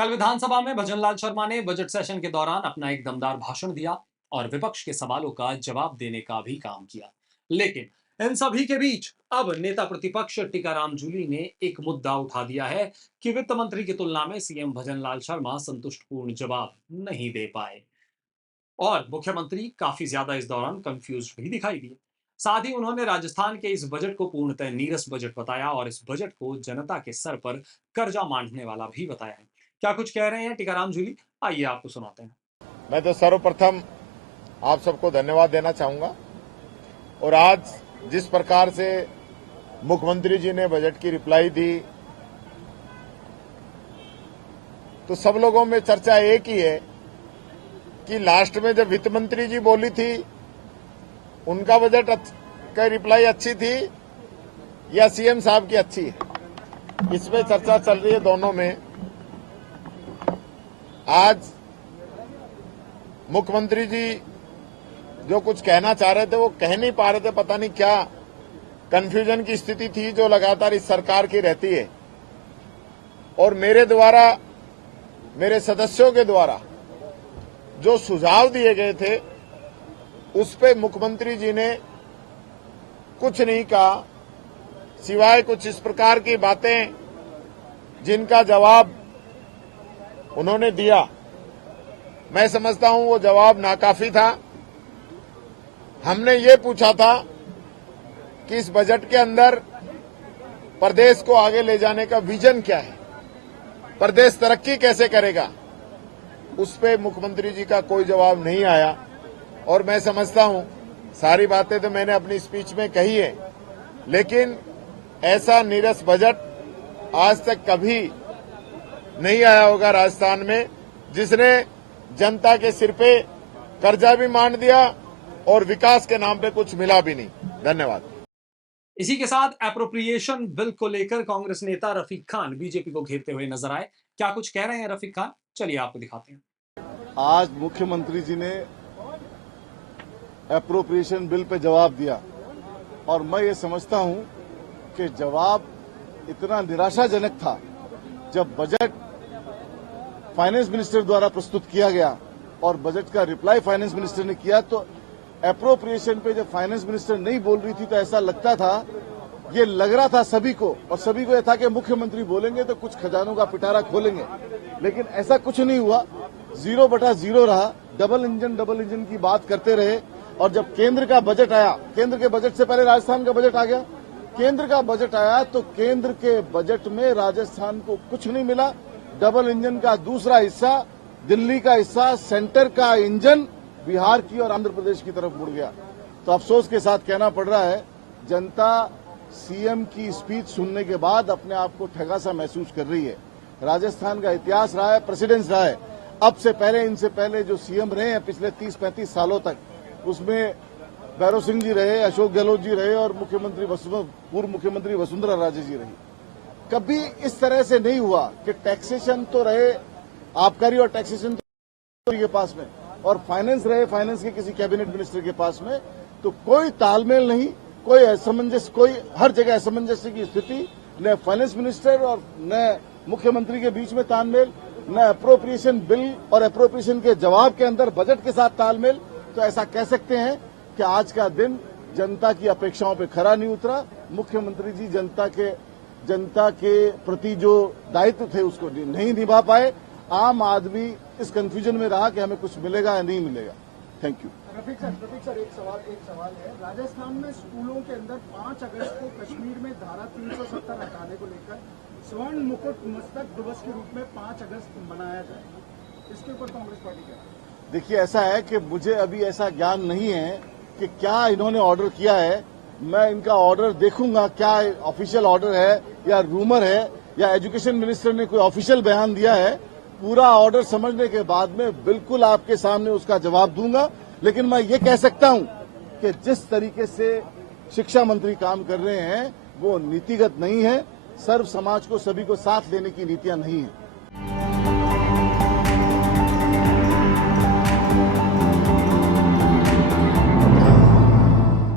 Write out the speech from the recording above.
कल विधानसभा में भजनलाल शर्मा ने बजट सेशन के दौरान अपना एक दमदार भाषण दिया और विपक्ष के सवालों का जवाब देने का भी काम किया। लेकिन इन सभी के बीच अब नेता प्रतिपक्ष टीकाराम जूली ने एक मुद्दा उठा दिया है कि वित्त मंत्री की तुलना में सीएम भजनलाल शर्मा संतुष्टपूर्ण जवाब नहीं दे पाए और मुख्यमंत्री काफी ज्यादा इस दौरान कंफ्यूज भी दिखाई दिए। साथ ही उन्होंने राजस्थान के इस बजट को पूर्णतः नीरस बजट बताया और इस बजट को जनता के सर पर कर्जा मांडने वाला भी बताया है। क्या कुछ कह रहे हैं टीकाराम जूली, आइए आपको सुनाते हैं। मैं तो सर्वप्रथम आप सबको धन्यवाद देना चाहूंगा और आज जिस प्रकार से मुख्यमंत्री जी ने बजट की रिप्लाई दी तो सब लोगों में चर्चा एक ही है कि लास्ट में जब वित्त मंत्री जी बोली थी उनका बजट का रिप्लाई अच्छी थी या सीएम साहब की अच्छी है, इसमें चर्चा चल रही है दोनों में। आज मुख्यमंत्री जी जो कुछ कहना चाह रहे थे वो कह नहीं पा रहे थे, पता नहीं क्या कंफ्यूजन की स्थिति थी जो लगातार इस सरकार की रहती है। और मेरे द्वारा, मेरे सदस्यों के द्वारा जो सुझाव दिए गए थे उस पे मुख्यमंत्री जी ने कुछ नहीं कहा सिवाय कुछ इस प्रकार की बातें जिनका जवाब उन्होंने दिया। मैं समझता हूं वो जवाब नाकाफी था। हमने ये पूछा था कि इस बजट के अंदर प्रदेश को आगे ले जाने का विजन क्या है, प्रदेश तरक्की कैसे करेगा, उस पे मुख्यमंत्री जी का कोई जवाब नहीं आया। और मैं समझता हूं सारी बातें तो मैंने अपनी स्पीच में कही है, लेकिन ऐसा नीरस बजट आज तक कभी नहीं आया होगा राजस्थान में, जिसने जनता के सिर पे कर्जा भी मांड दिया और विकास के नाम पे कुछ मिला भी नहीं। धन्यवाद। इसी के साथ एप्रोप्रिएशन बिल को लेकर कांग्रेस नेता रफीक खान बीजेपी को घेरते हुए नजर आए। क्या कुछ कह रहे हैं रफीक खान, चलिए आपको दिखाते हैं। आज मुख्यमंत्री जी ने एप्रोप्रिएशन बिल पे जवाब दिया और मैं ये समझता हूं कि जवाब इतना निराशाजनक था। जब बजट फाइनेंस मिनिस्टर द्वारा प्रस्तुत किया गया और बजट का रिप्लाई फाइनेंस मिनिस्टर ने किया तो एप्रोप्रिएशन पे जब फाइनेंस मिनिस्टर नहीं बोल रही थी तो ऐसा लगता था, ये लग रहा था सभी को, और सभी को यह था कि मुख्यमंत्री बोलेंगे तो कुछ खजानों का पिटारा खोलेंगे, लेकिन ऐसा कुछ नहीं हुआ। 0/0 रहा। डबल इंजन की बात करते रहे। और जब केंद्र का बजट आया, केंद्र के बजट से पहले राजस्थान का बजट आ गया, केंद्र का बजट आया तो केंद्र के बजट में राजस्थान को कुछ नहीं मिला। डबल इंजन का दूसरा हिस्सा, दिल्ली का हिस्सा, सेंटर का इंजन बिहार की और आंध्र प्रदेश की तरफ मुड़ गया। तो अफसोस के साथ कहना पड़ रहा है, जनता सीएम की स्पीच सुनने के बाद अपने आप को ठगा सा महसूस कर रही है। राजस्थान का इतिहास रहा है, प्रेसिडेंस रहा है। अब से पहले, इनसे पहले जो सीएम रहे हैं पिछले 30-35 सालों तक, उसमें भैरव सिंह जी रहे, अशोक गहलोत जी रहे और पूर्व मुख्यमंत्री वसुंधरा राजे जी रही। कभी इस तरह से नहीं हुआ कि टैक्सेशन तो रहे आबकारी और टैक्सेशन तो के पास में, और फाइनेंस रहे फाइनेंस के किसी कैबिनेट मिनिस्टर के पास में, तो कोई तालमेल नहीं, कोई असमंजस, कोई हर जगह असमंजस्य की स्थिति, न फाइनेंस मिनिस्टर और न मुख्यमंत्री के बीच में तालमेल, न अप्रोप्रिएशन बिल और अप्रोप्रिएशन के जवाब के अंदर बजट के साथ तालमेल। तो ऐसा कह सकते हैं कि आज का दिन जनता की अपेक्षाओं पे खरा नहीं उतरा। मुख्यमंत्री जी जनता के प्रति जो दायित्व थे उसको नहीं निभा पाए। आम आदमी इस कंफ्यूजन में रहा कि हमें कुछ मिलेगा या नहीं मिलेगा। Thank you. रफीक सर, एक सवाल है। राजस्थान में स्कूलों के अंदर 5 अगस्त को कश्मीर में धारा 370 हटाने को लेकर स्वर्ण मुकुट मस्तक दिवस के रूप में 5 अगस्त मनाया जाएगा, इसके ऊपर कांग्रेस पार्टी क्या? देखिए, ऐसा है कि मुझे अभी ऐसा ज्ञान नहीं है कि क्या इन्होंने ऑर्डर किया है। मैं इनका ऑर्डर देखूंगा, क्या ऑफिशियल ऑर्डर है या रूमर है या एजुकेशन मिनिस्टर ने कोई ऑफिशियल बयान दिया है। पूरा ऑर्डर समझने के बाद में बिल्कुल आपके सामने उसका जवाब दूंगा। लेकिन मैं ये कह सकता हूं कि जिस तरीके से शिक्षा मंत्री काम कर रहे हैं वो नीतिगत नहीं है, सर्व समाज को, सभी को साथ लेने की नीतियां नहीं है।